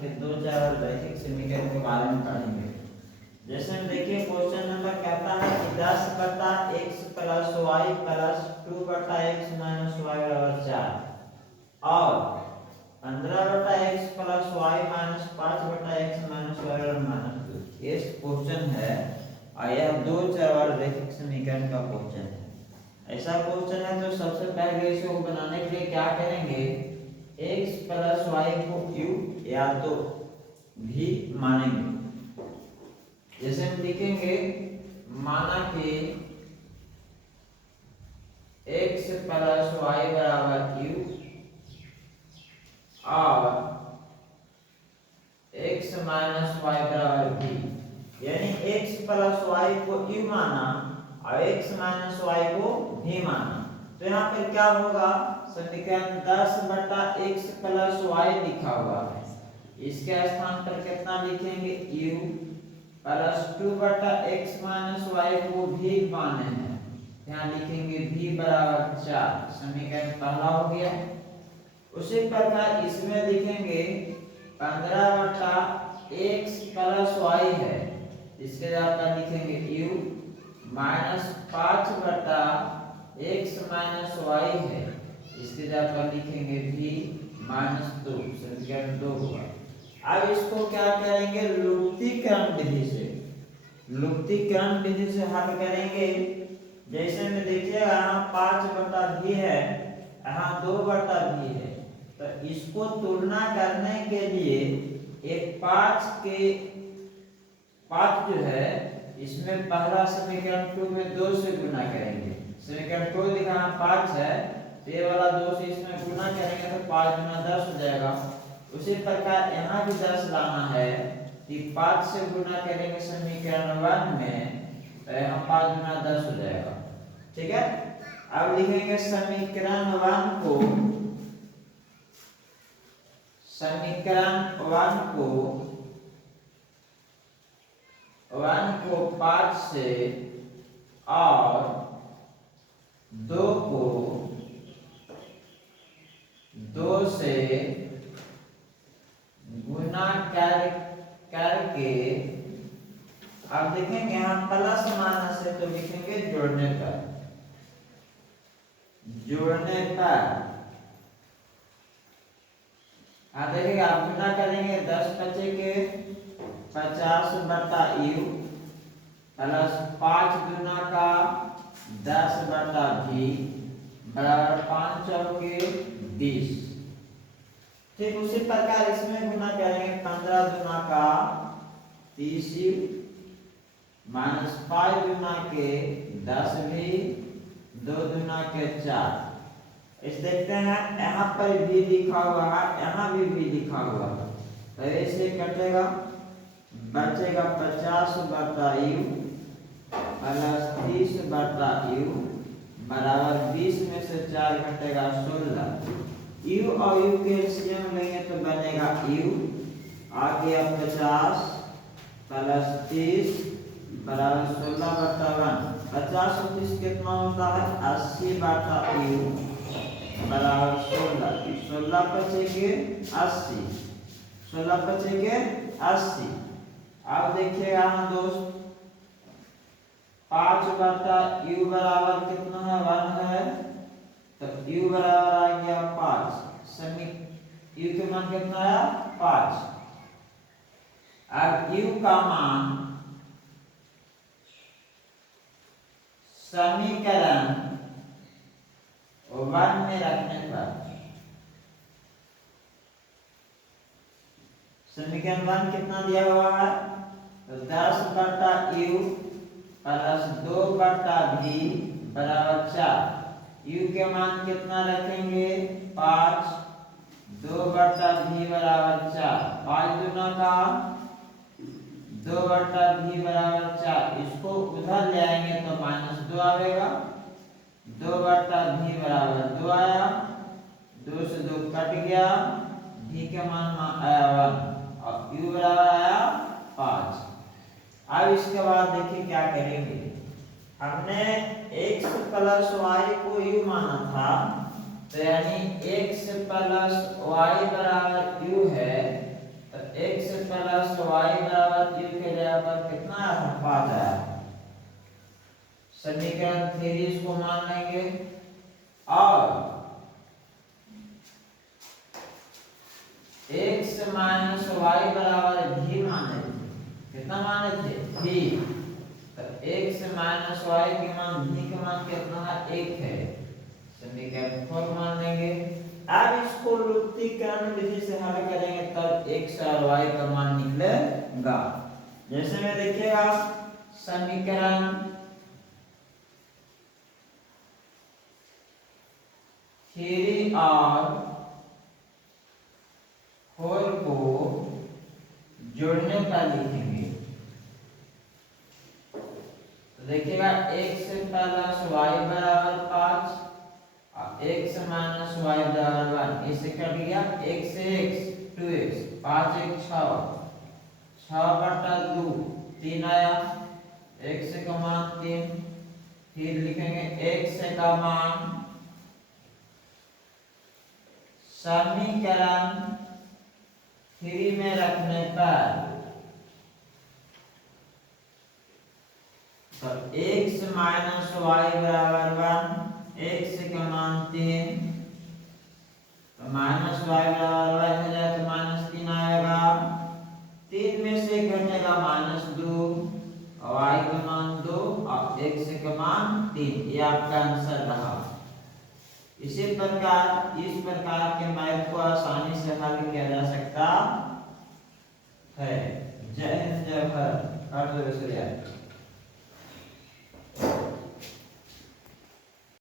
के दो चार और रैखिक समीकरण के बारे में पढ़ेंगे। जैसे हम देखिए क्वेश्चन नंबर कहता है कि 10 बटा x प्लस वाई प्लस 2 बटा x माइनस वाई बराबर 4 और 15 बटा x प्लस वाई माइनस 5 बटा x माइनस वाई बराबर -2। ये क्वेश्चन है और यह दो चर वाले रैखिक समीकरण का क्वेश्चन है। ऐसा क्वेश्चन है तो सबसे पहले इसको बनाने के लिए क्या करेंगे, x प्लस वाई को q या तो v मानेंगे। जैसे हम लिखेंगे माना कि x प्लस वाई बराबर q और x माइनस वाई बराबर v, यानी x प्लस वाई को q माना और x माइनस वाई को v माना। तो यहाँ पर क्या होगा, समीकरण 10 बटा x प्लस वाई लिखा हुआ है, इसके स्थान पर कितना लिखेंगे u प्लस 2 बटा x माइनस वाई को v माने हैं, यहाँ लिखेंगे v बराबर 4। समीकरण पहला हो गया। उसी प्रकार इसमें लिखेंगे 15 बटा x प्लस वाई है, इसके जगह पर लिखेंगे u माइनस 5 बटा x माइनस वाई है, इसके जगह पर लिखेंगे v माइनस 2। समीकरण 2 हुआ। अब इसको क्या करेंगे, लुप्तीकरण विधि से, लुप्तीकरण विधि से हल करेंगे। जैसे में देखिएगा यहाँ 5 बटा v है, यहाँ 2 बटा v है, तो इसको तुलना करने के लिए एक 5 जो है इसमें पहला समीकरण 2 में 2 से गुना करेंगे। समीकरण 2 लिखा 5 है, तो ये वाला 2 से इसमें गुना करेंगे तो 5 गुना 10 हो जाएगा। उसी प्रकार यहाँ भी 10 लाना है कि 5 से गुना करेंगे समीकरण 1 में, तो यहाँ 5 गुना 10 हो जाएगा। ठीक है, अब लिखेंगे समीकरण 1 को, समीकरण 1 को 5 से और 2 को 2 से गुना करके, अब देखेंगे यहाँ प्लस माइनस है तो लिखेंगे जोड़ने पर, देखिएगा आप गुना करेंगे 10 बचे के 50 बटा u प्लस 5 गुना का 10 बटा v बराबर 5 चौके 20। ठीक उसी प्रकार इसमें गुना करेंगे 15 गुना का 30 माइनस 5 गुना के 10 भी 2 गुना के 4। इस देखते हैं यहाँ पर भी लिखा हुआ है, यहाँ भी लिखा हुआ है, तो ऐसे कटेगा, बचेगा 50 बटा u प्लस 30 बटा u बराबर 20 में से 4 कटेगा 16। u और u के एलसीएम लेंगे तो बनेगा u आ गया 50 प्लस 30 बराबर 16 बटा 1। 50 और 30 कितना होता है, 80 बटा u बराबर 16। 16 बचेंगे 80, 16 बचेंगे 80। अब देखिएगा यहाँ दोस्त 5 बटा u बराबर कितना है, 1 है, तो u बराबर आ गया 5। u के मान कितना है 5। अब u का मान समीकरण 1 में रखने पर, समीकरण 1 कितना दिया हुआ है, तो 10 बटा u प्लस 2 बटा v बराबर 4। u के मान कितना रखेंगे 5, 2 बटा v बराबर 4, 5 गुना का 2 बटा v बराबर 4। इसको उधर ले आएंगे तो -2 आएगा, 2 बटा v बराबर 2 आया, 2 से 2 कट गया, v के मान आया 1 और u बराबर आया 5। अब इसके बाद देखिए क्या करेंगे, हमने x प्लस वाई को u माना था, तो यानी x प्लस वाई बराबर u है, तो वाई बराबर यू के जगह पर कितना आया 5 आया। समीकरण 3 इसको मान लेंगे और x माइनस वाई बराबर भी माने थे। कितना माने थे भी, तो x माइनस वाई के मान भी के मान कितना है 1 है। समीकरण 4 मान लेंगे। अब इसको लुप्तीकरण विधि से हल करेंगे तब x और y का मान निकलेगा। जैसे में देखिएगा समीकरण 3 और 4 को जोड़ने पर लिखेंगे तो देखिएगा x प्लस y बराबर 5 और x माइनस y बराबर 1। इससे कट गया x से x 2x 5 1 6 6/2 3 आया। x का मान 3, फिर लिखेंगे x का मान समीकरण 3 में रखने पर तो x माइनस वाई बराबर 1, x का मान 3 तो माइनस वाई बराबर 1 हो जाए तो -3 आएगा। 3 में से घटेगा -2 और y का मान 2 और x का मान 3। ये आपका आंसर रहा। इसी प्रकार इस प्रकार के मैथ को आसानी से हल किया जा सकता है। जय हिंद जय भारत।